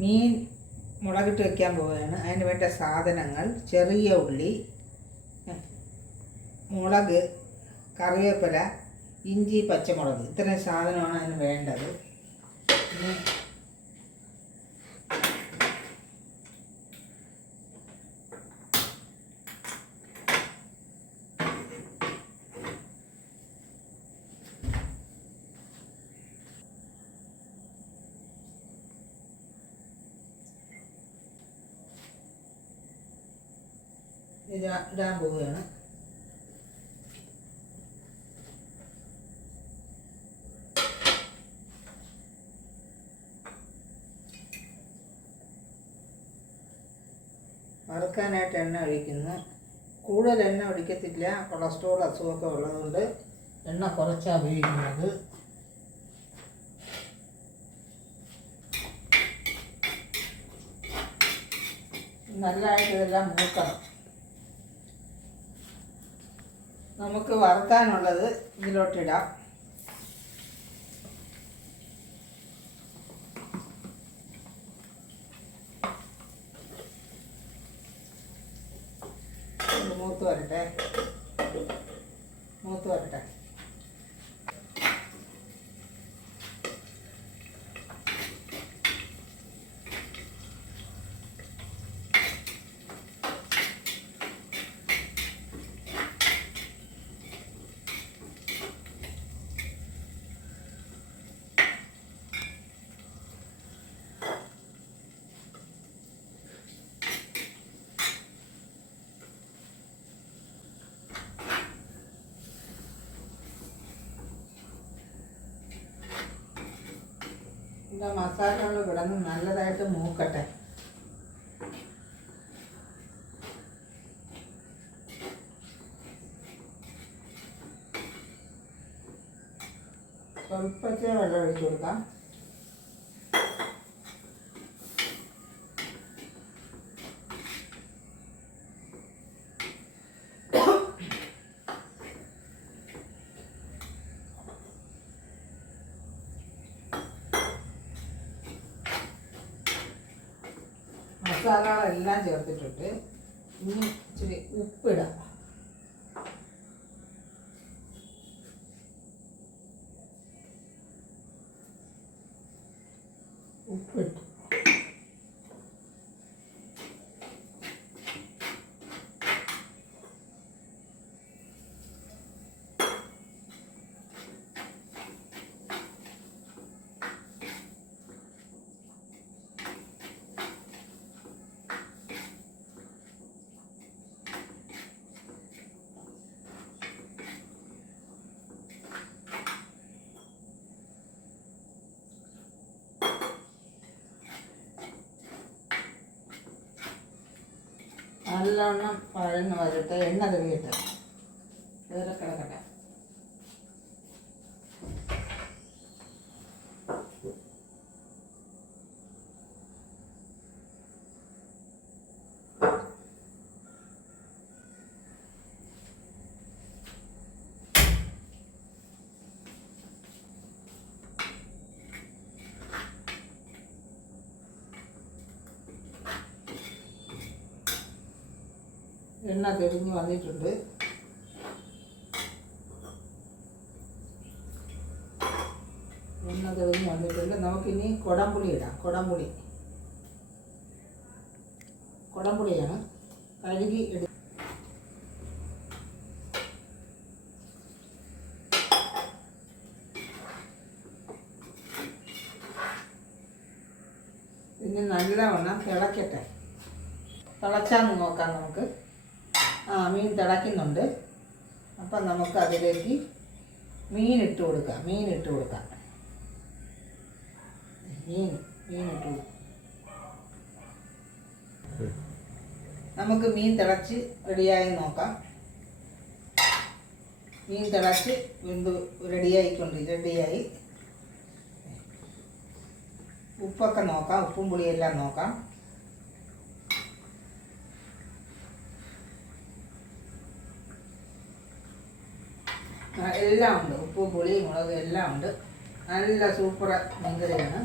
മീൻ മുളകിട്ട് വെക്കാൻ പോവുകയാണ്. അതിന് വേണ്ട സാധനങ്ങൾ ചെറിയ ഉള്ളി മുളക് കറിവേപ്പില ഇഞ്ചി പച്ചമുളക്. ഇത്രയും സാധനമാണ് അതിന് വേണ്ടത്. ഇതാ ഇടാൻ പോവുകയാണ്. വറുക്കാനായിട്ട് എണ്ണ ഒഴിക്കുന്നു. കൂടുതൽ എണ്ണ ഒഴിക്കത്തില്ല. കൊളസ്ട്രോൾ അസുഖമൊക്കെ ഉള്ളതുകൊണ്ട് എണ്ണ കുറച്ചാണ് ഉപയോഗിക്കുന്നത്. നല്ലതായിട്ട് ഇതെല്ലാം മൂക്കണം. നമുക്ക് വറുക്കാനുള്ളത് ഇതിലോട്ടിടാം. ഇത് മൂത്ത് വരട്ടെ. മൂത്ത് വരട്ടെ. ഇതിന്റെ മസാലകൾ കിടന്ന് നല്ലതായിട്ട് മൂക്കട്ടെ. സ്വല്പത്തെ വെള്ളം ഒഴിച്ചു കൊടുക്കാം. മസാലകളെല്ലാം ചേർത്തിട്ടുണ്ട് ഇനി ഇച്ചിരി ഉപ്പിടാം. ഉപ്പിട്ടു. നല്ലവണ്ണം വഴന്ന് വരട്ടെ എണ്ണ തെളിയട്ടെ വേറെ കിടക്കട്ടെ. എണ്ണ തെളിഞ്ഞ് വന്നിട്ടുണ്ട്. എണ്ണ തെളിഞ്ഞ് വന്നിട്ടുണ്ട്. നമുക്കിനി കുടംപുളി ഇടാം. കുടംപുളി. കുടംപുളിയാണ്. കഴുകി എടു പിന്നെ നല്ലവണ്ണം തിളക്കട്ടെ. തിളച്ചാന്ന് നോക്കാം നമുക്ക്. ആ മീൻ തിളയ്ക്കുന്നുണ്ട്. അപ്പം നമുക്ക് അതിലേക്ക് മീൻ ഇട്ട് കൊടുക്കാം. മീൻ ഇട്ട് കൊടുക്കാം. മീൻ മീൻ ഇട്ട് നമുക്ക് മീൻ തിളച്ച് റെഡിയായി നോക്കാം. മീൻ തിളച്ച് വീണ്ടും റെഡിയായിക്കൊണ്ട് റെഡിയായി. ഉപ്പൊക്കെ നോക്കാം ഉപ്പും പുളിയെല്ലാം നോക്കാം. എല്ലാം ഉണ്ട്. ഉപ്പ് പുളി മുളക് എല്ലാം ഉണ്ട്. നല്ല സൂപ്പർ മീൻകറിയാണ്.